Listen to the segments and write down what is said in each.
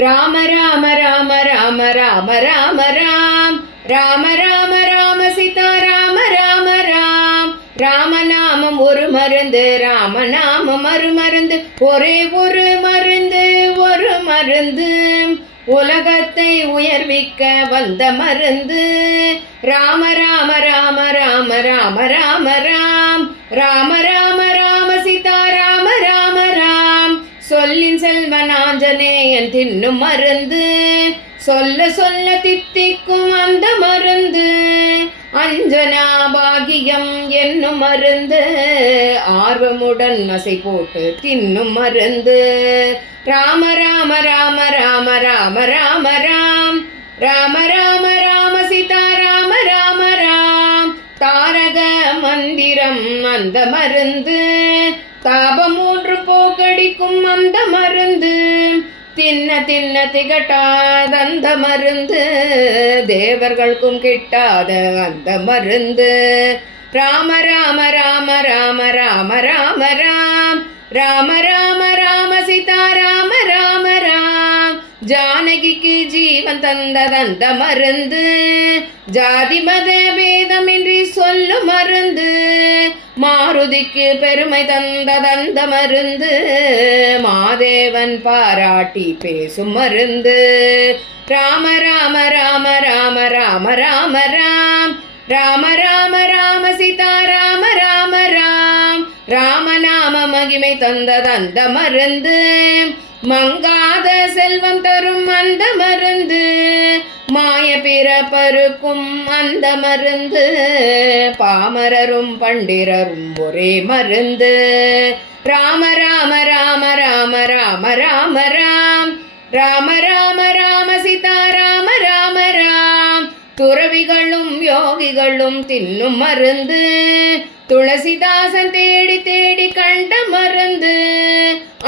ராம ராம ராம ராம ராம ராம ராம் ராம ராம ராம சீதா ராம ராம ராம் ராமநாமம் ஒரு மருந்து ராமநாமம் மறுமருந்து ஒரே ஒரு மருந்து ஒரு மருந்து உலகத்தை உயர்விக்க வந்த மருந்து ராம ராம ராம ராம ராம ராம ராம் ராம ராம ராம சீதா ராம ராம ராம் சொல்லின் செல்வன் ஆஞ்சநேயன் தின்னும் மருந்து சொல்ல சொல்ல தித்திக்கும் அந்த மருந்து அஞ்சனா பாகியம் என்னும் மருந்து ஆர்வமுடன் அசை போட்டு தின்னும் மருந்து ராம ராம ராம ராம ராம ராம ராம் ராம ராம ராம சீதா ராம ராம ராம் தாரக மந்திரம் அந்த மருந்து தாபம் மூன்று போக்கடிக்கும் அந்த மருந்து தின்ன தின்ன திகட்டாத அந்த மருந்து தேவர்களுக்கும் கிட்டாத அந்த மருந்து ராம ராம ராம ராம ராம ராம ராம் ராம ராம ராம சீதா ராம ராம ராம் ஜானகிக்கு ஜீவன் தந்ததந்த மருந்து ஜாதி மத பேதமின்றி சொல்லும் மருந்து மாருதிக்கு பெருமை தந்ததந்த மருந்து மாதேவன் பாராட்டி பேசும் மருந்து ராம ராம ராம ராம ராம ராம ராம் ராம ராம ராம சீதா ராம ராம ராம் ராமநாம மகிமை தந்ததந்த மருந்து மங்காத செல்வம் தரும் அந்த மருந்து மாய பிறப்பருக்கும் அந்த மருந்து பாமரரும் பண்டிரரும் ஒரே மருந்து ராம ராம ராம ராம ராம ராம ராம் ராம ராம ராம சீதா ராம ராம ராம் துறவிகளும் யோகிகளும் தின்னும் மருந்து துளசிதாசன் தேடி தேடி கண்ட மருந்து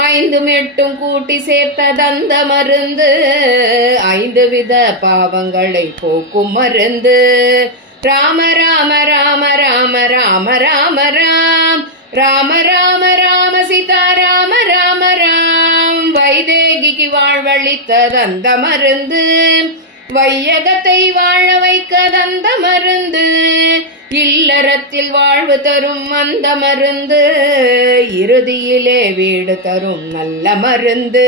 ஐந்தும் எட்டும் கூட்டி சேர்த்ததந்த மருந்து ஐந்து வித பாவங்களை போக்கும் மருந்து ராம ராம ராம ராம ராம ராம ராம் ராம ராம ராம சீதா ராம ராம ராம் வைதேகிக்கு வாழ்வழித்ததந்த மருந்து வையகத்தை வாழ வைக்கதந்த மருந்து இல்லறத்தில் வாழ்வு தரும் அந்த மருந்து இறுதியிலே வீடு தரும் நல்ல மருந்து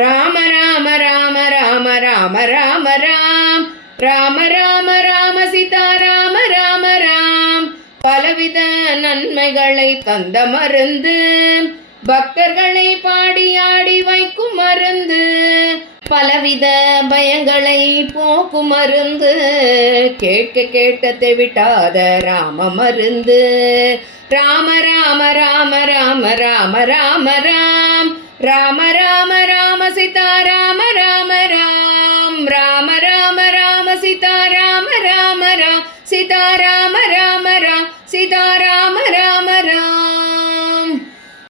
ராம ராம ராம ராம ராம ராம ராம் ராம ராம ராம சீதா ராம ராம ராம் பலவித நன்மைகளை தந்த மருந்து பக்தர்களை பாடி ஆடி வைக்கும் மருந்து பலவித பயங்களை போக்கும் மருந்து கேட்க கேட்டத்தை விட்டாத ராம மருந்து ராம ராம ராம ராம ராம ராம ராம் ராம ராம ராம சீதா ராம ராம ராம் ராம ராம ராம சீதா ராம ராம ராம் சீதா ராம ராம ராம் சீதா ராம